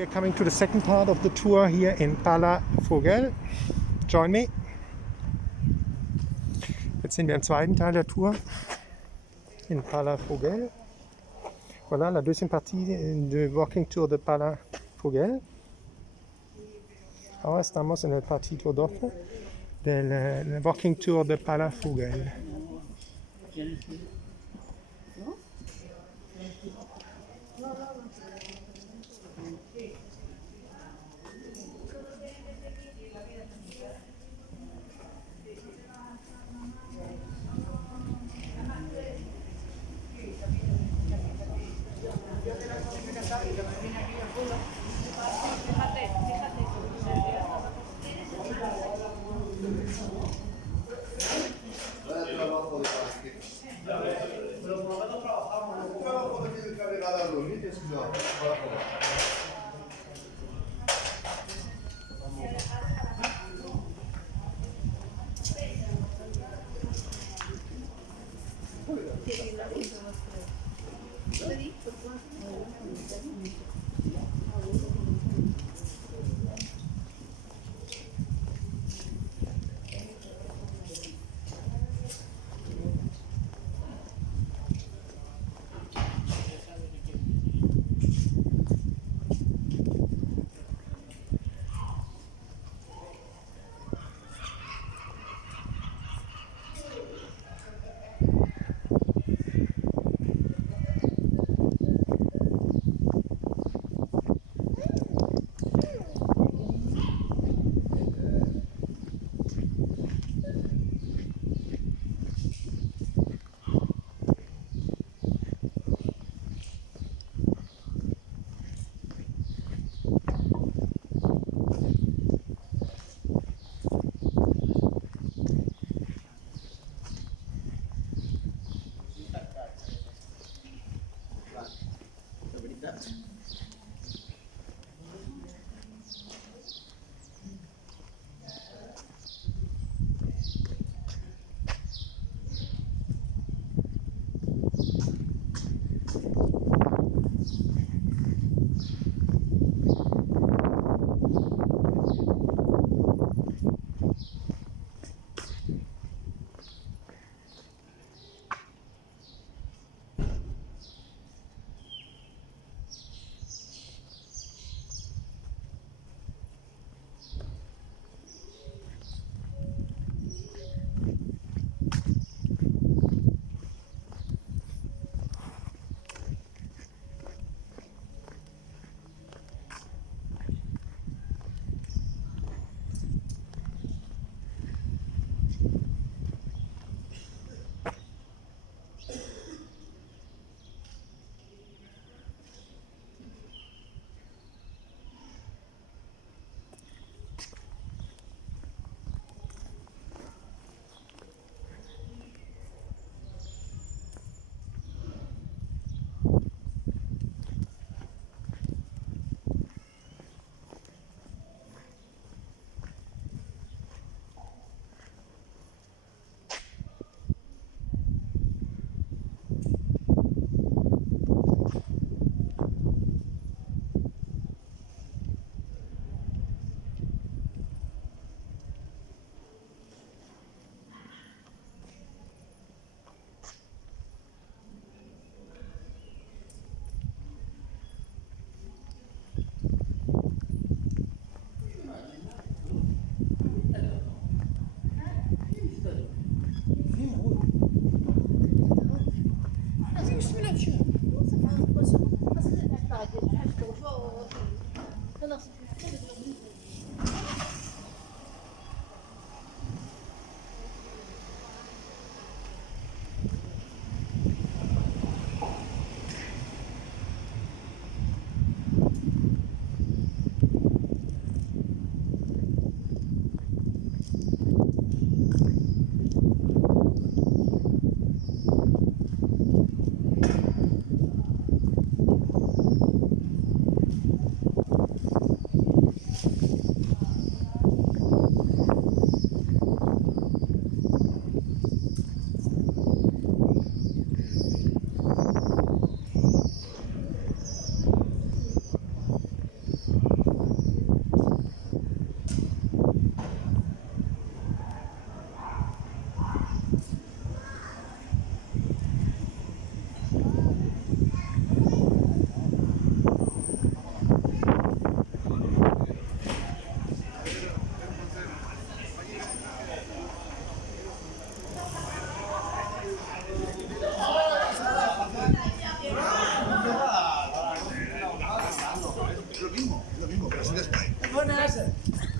We're coming to the second part of the tour here in Palafrugell. Join me. Jetzt sind wir im zweiten Teil der Tour in Palafrugell. Voilà la deuxième partie de Walking Tour de Palafrugell. Ahora estamos en el partido 12 del Walking Tour de Palafrugell.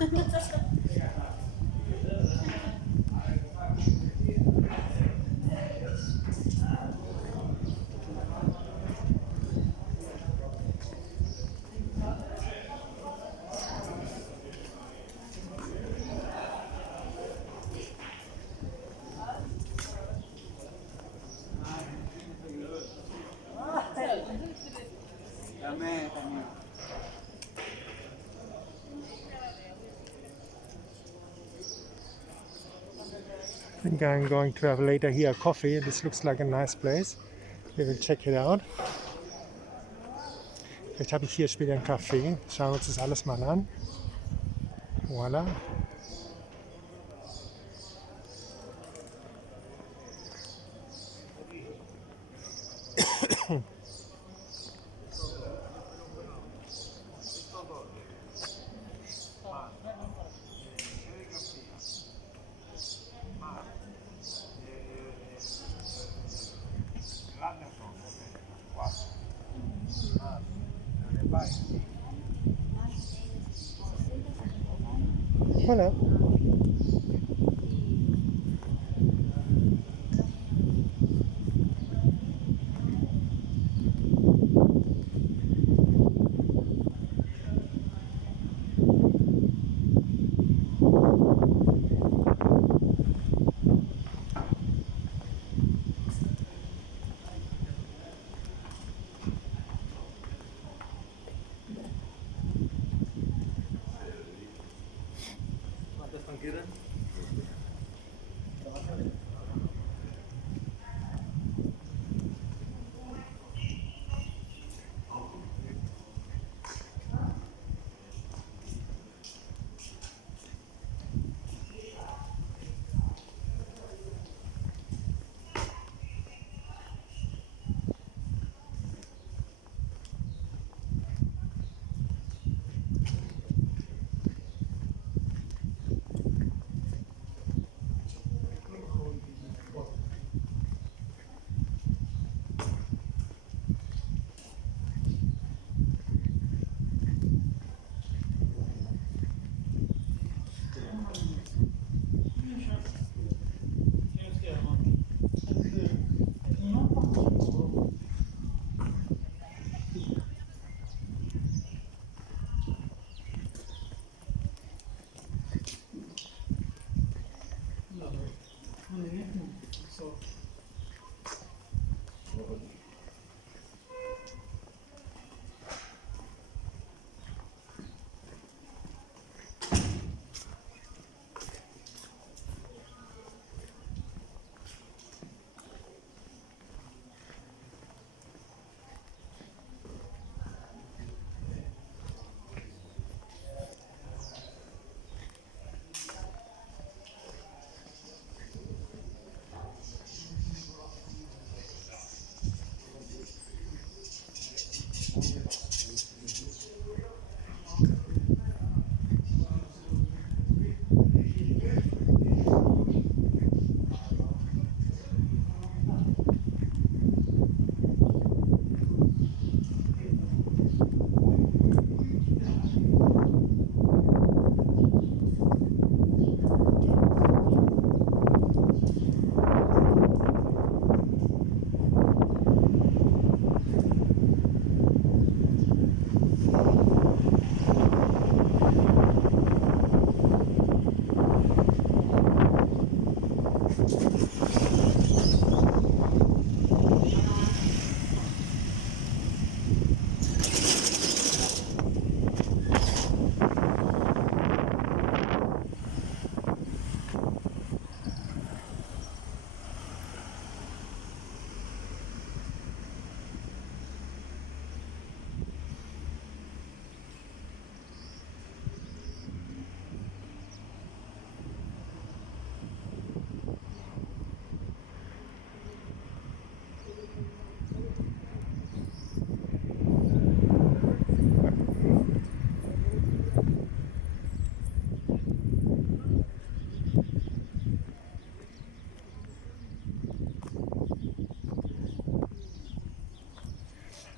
I think I'm going to have later here coffee. This looks like a nice place. We will check it out. Vielleicht habe ich hier später einen Kaffee. Schauen wir uns das alles mal an. Voilà. Voilà.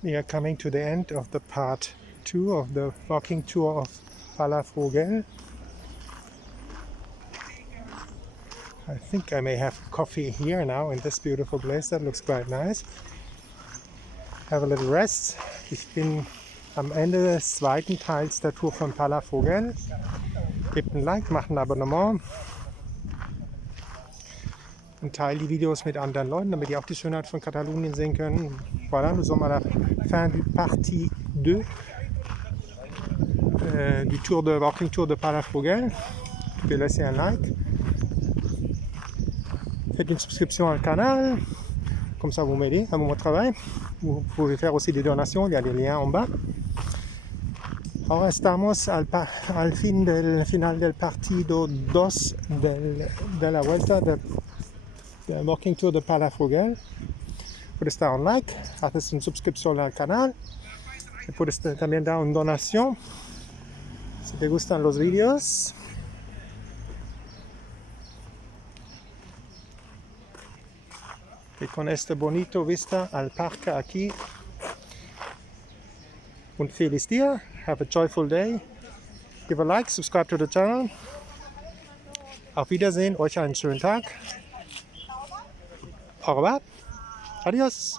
We are coming to the end of the part 2 of the walking tour of Palafrugell. I think I may have coffee here now in this beautiful place. That looks quite nice. Have a little rest. Ich bin am Ende des zweiten Teils der Tour von Palafrugell. Gebt ein Like, macht ein Abonnement und teilt die Videos mit anderen Leuten, damit ihr auch die Schönheit von Katalonien sehen könnt. Voilà, nous sommes à la fin du partie 2 du tour de walking tour de Palafrugell. Je vais laisser un like. Faites une subscription au canal, comme ça vous m'aidez à mon travail. Vous pouvez faire aussi des donations, il y a des liens en bas. Ahora estamos al final del partido 2 de la vuelta del walking tour de Palafrugell. Puedes dar un like, haces una suscripción al canal, y puedes también dar una donación si te gustan los vídeos. Y con este bonito vista al parque aquí, un feliz día. Have a joyful day. Give a like, subscribe to the channel. Auf Wiedersehen, euch einen schönen Tag. Au revoir. Adios.